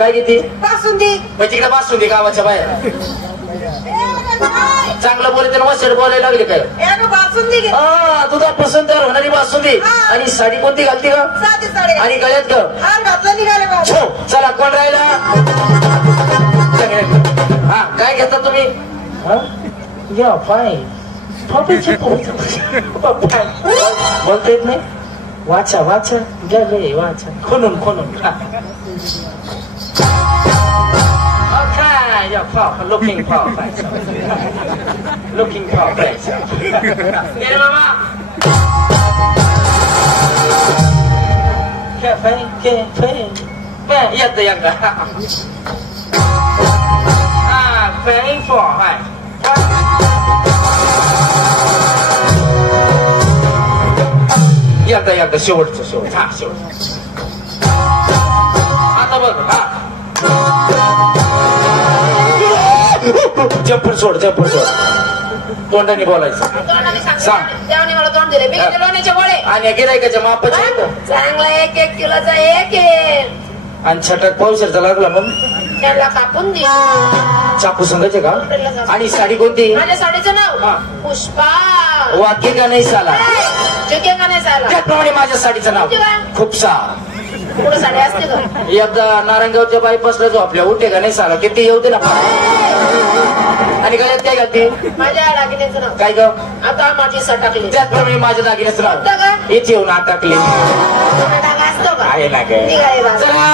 काय घेते बासुंदी. तिकडे बासुंदी गावाच्या बाहेर चांगलं बोलते ना वसड बोलायला लागले काय बासुंदी तुझा पसंत होणारी बासुंदी. आणि साडी कोणती घालते का साधी साडी आणि गळ्यात ग घातलं निघाले बाबा. चला कोण राहिला हा काय घेता तुम्ही या पाय बोलता येत नाही वाचा वाचा गेले वाचा खोनून खोनून looking for looking for येतं एकदा paying for एकदा शेवटचं शेवट हा शेवट आता बघ हा जपून सोड जपून सोड तोंडाने बोलायचं सांग. त्याने मला तोंड दिले. मी लोण्याचे गोळे आणि गिरायकाच्या मापाचे चांगला 1-1 किलोचा एक आणि छटाक पावसाचा लागला मग त्याला कापून दे. चाकू सांगायचे का. आणि साडी कोणती माझ्या साडीचं नाव पुष्पा. वाक्य का नाही साला चुके का नाही साला. त्याप्रमाणे माझ्या साडीचं नाव खुपसा. पुढे साडी असते का एकदा नारायणगावच्या बायपासला जो आपल्या उठे का नाही साला किती येऊ दे ना. आणि गळ्यात काय घालते माझ्या दागिन्याचं नाव काय ग आता माझी सटाकली. त्याचप्रमाणे माझ्या दागिन्याचं नाव इथे येऊन आटाकले असतो का आहे ना काय. चला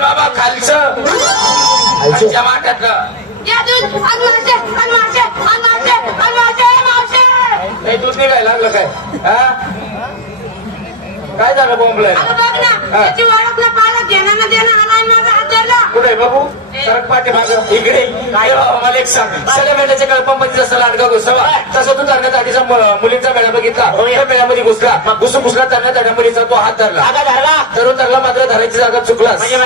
बाबा खालचं नाही दूध निघायला लागलं काय काय झालं बोंबलाय कुठे बाबू सरक पाठी माग इकडे मला एक सांग सगळ्या मेळ्याच्या कल्पामध्ये जसं लाडका घुसावा तसं तू तरण्यात आधीचा मुलींचा मेळा बघितला त्या मेळ्यामध्ये घुसला घुसला तरण्यात आल्या मुलीचा तो हात धरला तरुण धरला मात्र धरायची जागा चुकलास. म्हणजे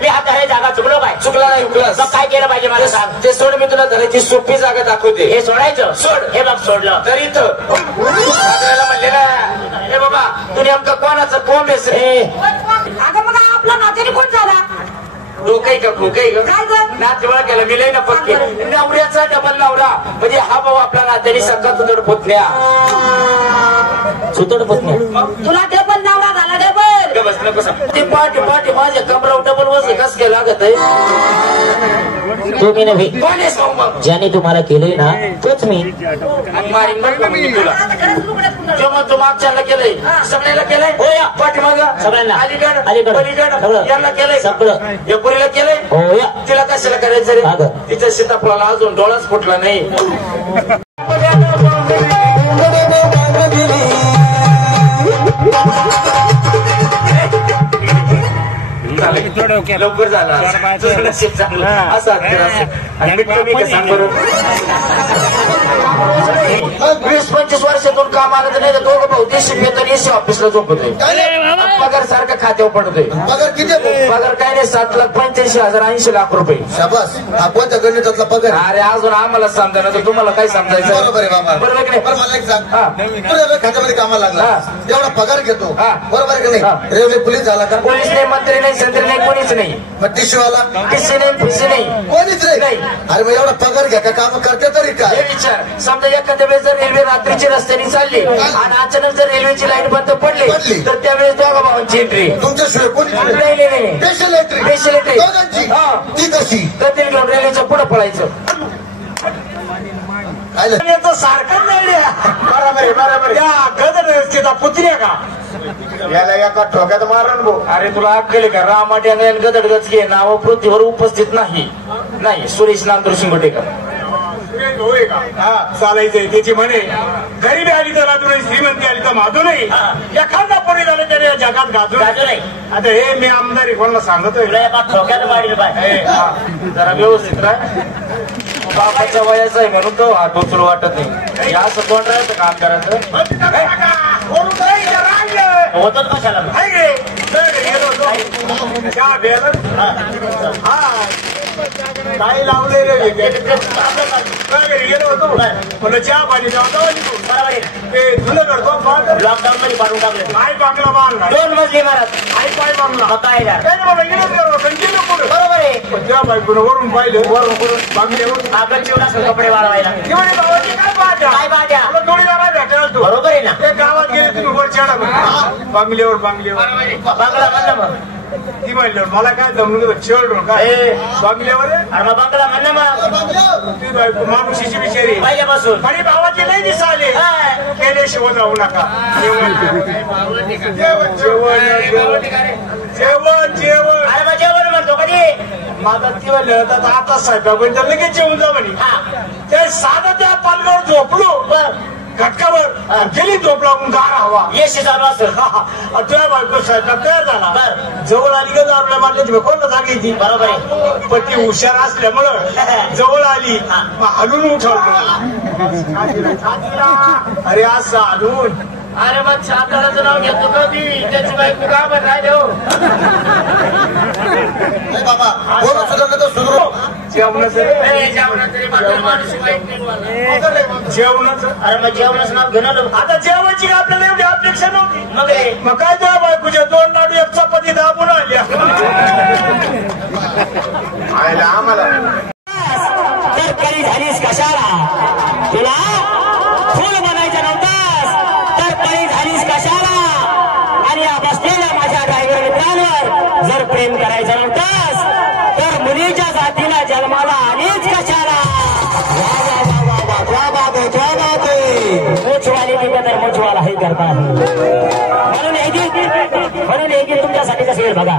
मी हात धरायची जागा चुकलो काय चुकला नाही हुकलास. काय केलं पाहिजे मला सांग. ते सोड मी तुला धरायची सोपी जागा दाखवते. हे सोडायचं सोड हे बघ सोडलं तरी म्हणले ना हे बाबा तू नेमका कोणाचं कोंब आहेस रे. अगं मग आपला नात्याने कोण झाला डोकं का खोकं का नातेवाळ केलं मी लई ना पक्के नवऱ्याचा डबल नवरा म्हणजे हा भाऊ आपला नात्याने सगळा तुतड पोतण्या सुतड पोतण्या तुला डबल नवरा झाला डबल बस नको ते पाठी पाठी माझ्या कमरावर डबल वजन कस काय लागत आहे. तुम्ही नव्हे ज्याने तुम्हाला केलंय ना तोच मी. मारीन तुला जेव्हा तू मागच्याला केलंय सगळ्याला केलंय हो या पाठीमाग सगळ्यांना अलीगड अलीगड पलीगड यांना केलंय सगळं या पुरीला केलंय हो या. तिला कशाला करायचं रे तिच्या सीताफळाला अजून डोळाच फुटला नाही. लवकर झाला असं आणि मी सांग बरोबर 20-25 वर्षातून काम आलं तर नाही तर दोघं भाऊ देशी पेतन एसी ऑफिसला झोपतोय पगार सारखा खात्यावर पडतोय. पगार किती पगार काय नाही 7,85,000 80 लाख रुपये. शाबास कोणत्या गणितातला पगार. अरे अजून आम्हाला समजा तर तुम्हाला काय समजायचं बरोबर आहे बाबा बरोबर की नाही. मला एक सांग तुझ्या खात्यामध्ये कामाला लागला एवढा पगार घेतो बरोबर आहे की नाही. रेल्वे पोलीस झाला का. पोलीस नाही मंत्री नाही संत्री नाही कोणीच नाही. मग टिशूवाला पिसे नाही पिसे नाही कोणीच नाही. नाही. अरे मग एवढा पगार घ्या का काम करते तरी हे काय? विचार, समजा एखाद्या वेळेस जर रेल्वे रात्रीची रस्त्याने चालली आणि अचानक जर रेल्वेची लाईन बंद पडली पडली. तर त्यावेळेस दोघा भावांची एंट्री. तुमच्याशिवाय कोणी नाही नाही नाही स्पेशल एंट्री Special entry. दोघांची हा. ती कशी गतीने घेऊन रेल्वेच्या पुढे पळायचं. काय झालं? याचं सारखं नाही रे. बरोबर आहे बरोबर त्या गदर व्यवस्थेचा पुत्र्या का याला एका ठोक्यात मारण भाऊ. अरे तुला अक्कल का? रामाट्याने गदडगच घे नाव पृथ्वीवर उपस्थित नाही. सुरेश नांदूर शिंगोटेकर. होय का? हा चालायचंय त्याची म्हणे. गरीबी आली तर राजू नाही, श्रीमंती आली तर माधू नाही. एखादा पोरी झालं तरी या जगात गाजू नाही. आता हे मी आमदारी कोणाला सांगतोय ठोक्यात मारील बाय. जरा व्यवस्थित राह. बापाच्या वयाचा आहे म्हणून तो हात उचलू वाटत नाही. या असं कोण राहायचं काम करायचं. होतं कशाला मग? काय लावले रे गेलो होतो मला चहा पाणी ते धुलं करतो लॉकडाऊन मध्ये पाडून टाकलं. आई बांगला बांधला 2 मजली मारत. आई पाय बांगला मग काय झालं? काय बाबा गेलं पुढे बरोबर आहे. त्या बायकोनं वरून पाहिलं वरून बांगल्यावर आपण चिवडा कपडे वाळवायला. भावाची काय पाहत्या काय पाहत्या? मला जोडीदारा भेटायला तू बरोबर आहे ना. ते गावात गेले तुम्ही वर चढा बांगल्यावर बांगला म्हणलं मग. ती म्हणलं मला काय जमलं चढ काय बांगल्यावर अरे मग बांगला म्हणलं मग. ती बायको माणूशीची बिचारी पहिल्यापासून आणि भावाची नाही दिसाले केल्याशिवाय जाऊ नका जेवण जेवण जेवण जेवण जेवण अरे मग जेवण म्हणतो कधी. माझा ती म्हणलं तर आता साहेब पण तर लगेच जेवून जा म्हणे. ते साधं त्या पालगावर झोपलो घटकावर गेली झोप लागून गार हवा येशी चालू असं. तुझ्या बायको स्वयंपाक तयार झाला. जवळ आली का आपल्या मारल्याची कोणता सांगायची. बरोबर आहे. पण ती हुशार असल्यामुळं जवळ आली मग हलून उठवलं. अरे असं हलून अरे मग साताराचं नाव घेतो का ती त्याची बायको का बरं राहिले हो. नाही बाबा बोलून सुधारलं तर सुधरू. जेवणाचं अरे मग जेवणाचं नाव घेऊन आलो. आता जेवणाची आपल्याला एवढी अपेक्षा नव्हती. मग रे मग काय तुझ्या बायकोच्या 2 लाडू 1 चपाती दाबून आल्या. आम्हाला तर करी झालीस कशाला? तुला फुल बनायचं नव्हतास तर करी झालीस कशाला? आणि या बसलेल्या माझ्या ड्रायव्हर मित्रांवर जर प्रेम करायचं नव्हतास तर मुलीच्या जातीला जन्माला आलीच कशाला? मोचवाली तिथे तर मोचवाला हे करता. म्हणून एक गीत तुमच्यासाठी कसं वेळ बघा.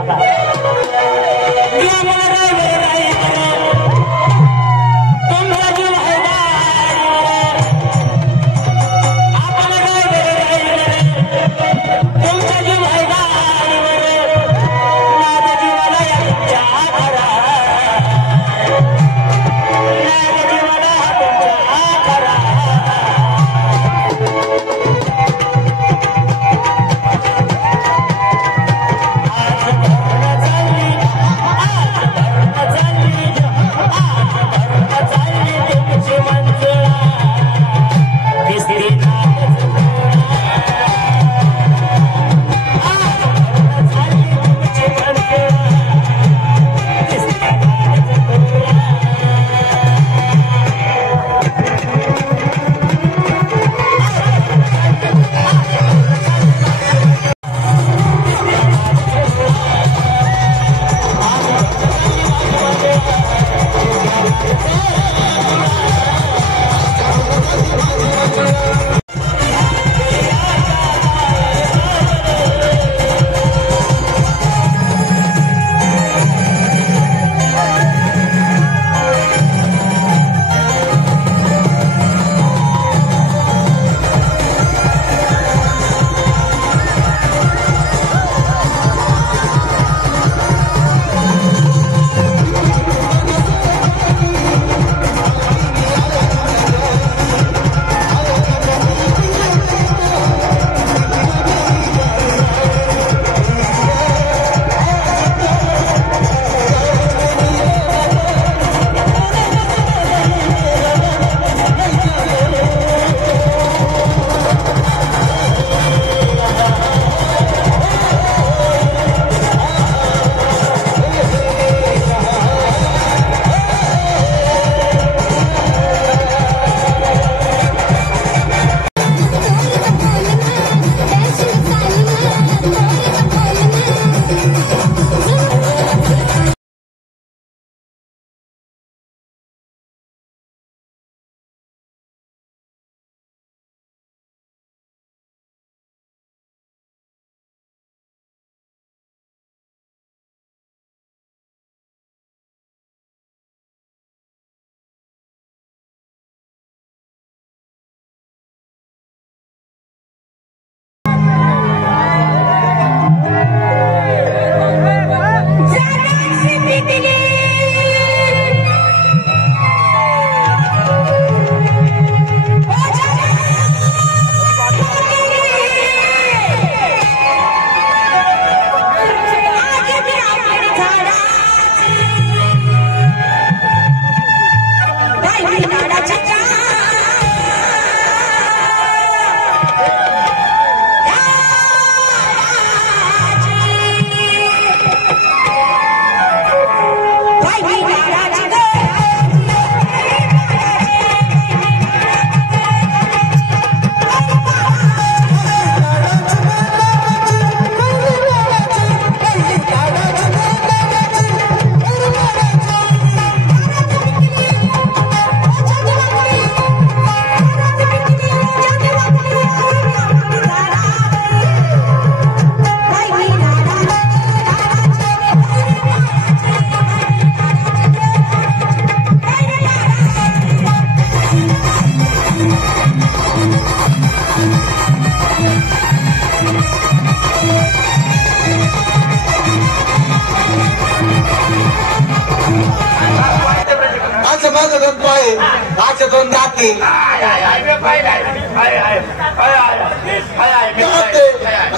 माग दोन पाय आजच्या दोन नाते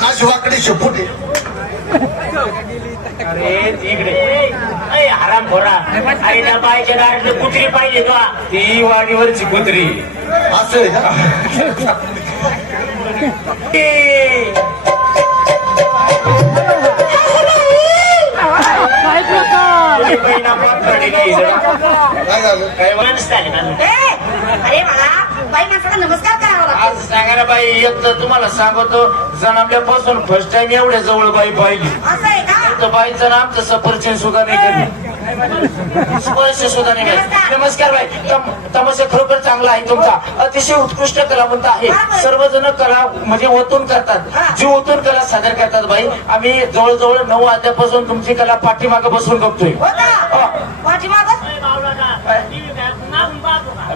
अशी वाकडी शेपुटी अरे इकडे आराम खोरा आणि त्या बाईच्या दारातली कुत्री पाहिजे का ती वाडीवरची कुत्री असं आहे का काय झालं काय माणूस झाले ना अरे मला बाई माणसाला नमस्कार करावा लागतो. आज सांगा ना बाई एक तर तुम्हाला सांगतो जन्मल्यापासून फर्स्ट टाइम एवढ्या जवळ बाई पाहिली असं आहे का? तर बाईचं नाम तर सफरचंद सुद्धा नाही कधी स्पर्श सुद्धा नाही कधी. नमस्कार बाई तमाशा खरोखर चांगला आहे तुमचा अतिशय उत्कृष्ट कलावंत आहे सर्वजण कला म्हणजे ओतून करतात जी ओतून कला सादर करतात बाई आम्ही जवळजवळ 9 वाजल्यापासून तुमची कला पाठीमागे बसून बघतोय होता पाठीमागं?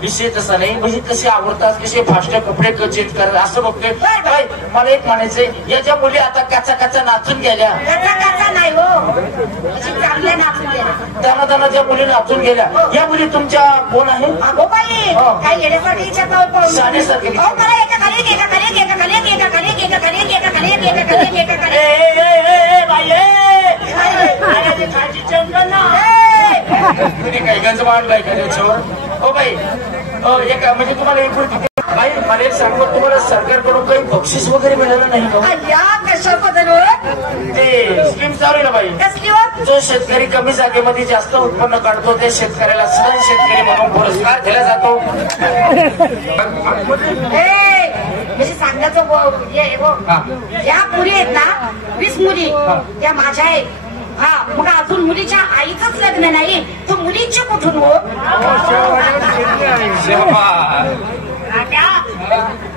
विषय तसा नाही म्हणजे कसे आवडतात कसे फास्ट कपडे चेंज करतात असं बघतोय बाई मला एक म्हणायचंय याच्या मुली आता काचा काचा नाचून गेल्या कचा कचा नाही हो अशी चांगल्या नाचून गेल्या. दाना ज्या मुली नाचून गेल्या या मुली तुमच्या कोण आहे अगो बाई काही येण्यासाठी विचारता पळून साडेसारखे अहो मला एका खाली एक, एका खाली एक, एका खाली एक, एका खाली एक, एका खाली एक, एका खाली एक, एका खाली एक, एका खाली तुम्ही काही गंज मांडलाय का त्याच्यावर हो बाई एका म्हणजे तुम्हाला एक गोष्ट बाई मला एक सांगतो तुम्हाला सरकारकडून काही बक्षीस वगैरे मिळालं नाही का अय्या कशा बदल ते स्कीम चालू आहे ना बाई कसली हो? जो शेतकरी कमी जागेमध्ये जास्त उत्पन्न काढतो ते शेतकऱ्याला सण शेतकरी म्हणून पुरस्कार दिला जातो म्हणजे सांगण्याचं ज्या मुली आहेत ना 20 मुली त्या माझ्या आहेत. हा मग अजून मुलीच्या आईचंच लग्न नाही तर मुलींचे कुठून हो?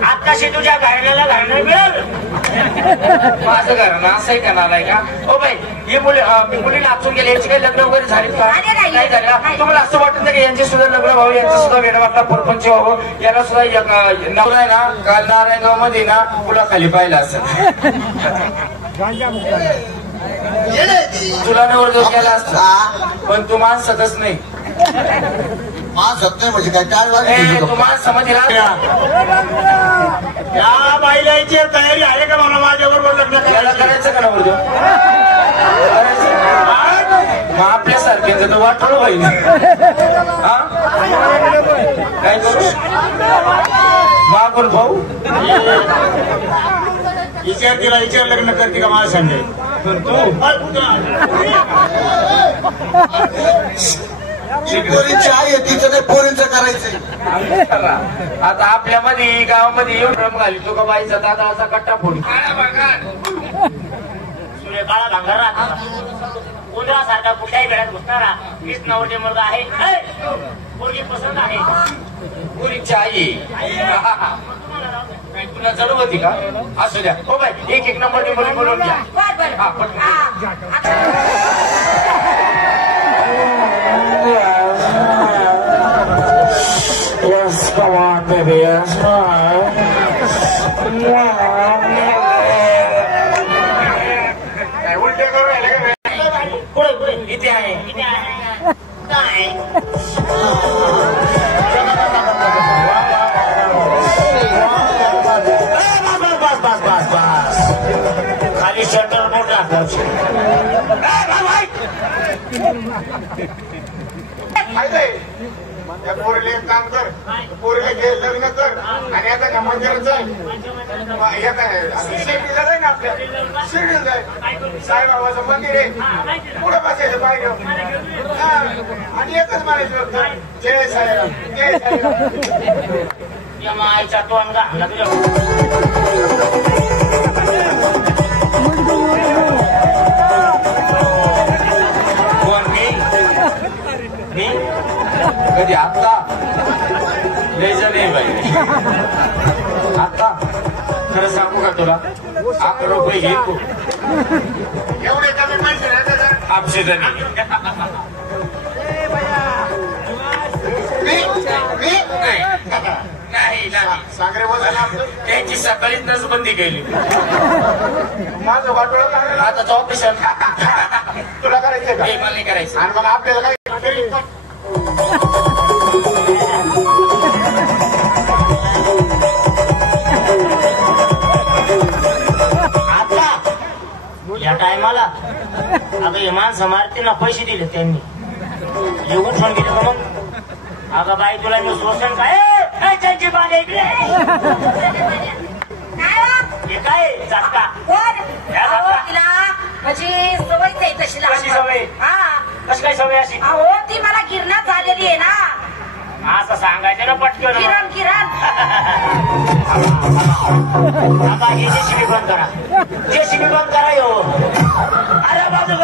आताशी तुझ्या घराण्याला घालणं मिळेल माझं घराणं असं आहे का नालाय का हो बाई ही मुली नाचून गेली यांची काही लग्न वगैरे झाली का नाही झाली ना तुम्हाला असं वाटत नाही की यांचे सुद्धा लग्न व्हावं यांचं सुद्धा वेळावाटला परपंच व्हावं याला सुद्धा नवरा आहे ना काल नारायणगाव मध्ये ना पुढा खाली पाहिला असं तुला नवर दोष केला असता पण तू माणसातच नाही माणसात नाही म्हणजे काय काय तू वाटत माणसामध्ये या बाईला याची तयारी आहे का मला माझ्याबरोबर लग्न याला करायचं करायचं का नवर मग आपल्यासारख्यांचं तर वाटलं पाहिजे हा काय करू मागून भाऊ विचार तिला विचार लग्न करते का मला सांगेल पोरींची आई आहे तिचं नाही पोरींचं करायचंय आता आपल्यामध्ये गावामध्ये येऊन रम घाली तो का बाईचा दादा असा कट्टा फोडी सूर्य काळा भांगारा उंदरासारखा कुठल्याही वेळात घुसणारा 20 नवरचे मुलग आहे पोरगी पसंत आहे पोरीची आई तुला जड होती का असू द्या हो बाई एक नंबरची मुली बोलवून घ्या बर बर हा पण Yes, come on, baby. Yes, उलटे करू राहिले का पुढे पुढे इथे आहे किती आहे काय बस बस बस बस खाली शटर मोठा त्या पोरीला एक काम कर पोरीला घे लग्न कर आणि आता ना मंदिरात जाय शिर्डीला जाय ना आपल्या शिर्डीला जाय साईबाबाचं मंदिर आहे पुढे बसायचं पाहिजे आणि एकच म्हणायचं जय साईराम जय साईराम या माईचा तो अंगा आणला तुझ्या कोण मी कधी आता लयचं नाही बाई आता खरं सांगू का तुला 11 रुपये घे तू एवढे कमी पैसे राहतात आपशे जणी नाही सागरे वजन आपलं त्यांची सकाळीच नसबंदी केली माझं वाटोळं आता ऑपरेशन तुला करायचंय का मला नाही करायचं आणि मग आपल्याला काय माणसं मारते ना पैसे दिले त्यांनी येऊन फोन केले का मग अगं बाई तुला मी शोषण काय त्यांची बाण इकडे हे काय जाता तिला म्हणजे सवयच आहे तशी कशी सवय हा कशी काय सवय अशी अहो ती मला गिरणात झालेली आहे ना असं सांगायचं ना पटकन किरण किरण आता हे जेसीबी बंद करा जेसीबी बंद करा यो अरे बाजू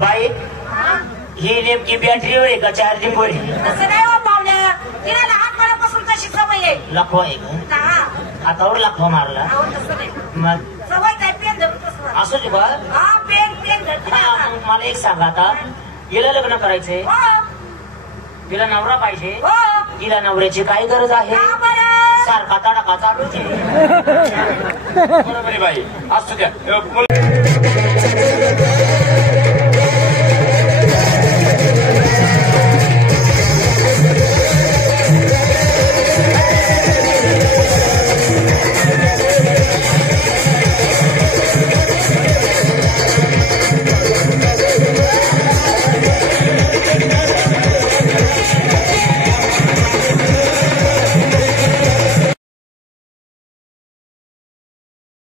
बाई ही नेमकी बॅटरी आहे का चार्जिंग वर तसं नाही हो पाहुण्या तिला लहानपणापासून तशी सवय आहे लखवा आहे का हातावर लखवा मारला अहो तसं नाही मग सवय काय पेन धरून तसं असू दे बा हा पेन पेन धरते मग मला एक सांगा आता हिला लग्न करायचंय तिला नवरा पाहिजे तिला नवऱ्याची काय गरज आहे सारखा तडाखा चालूच आहे बरोबर आहे बाई असू द्या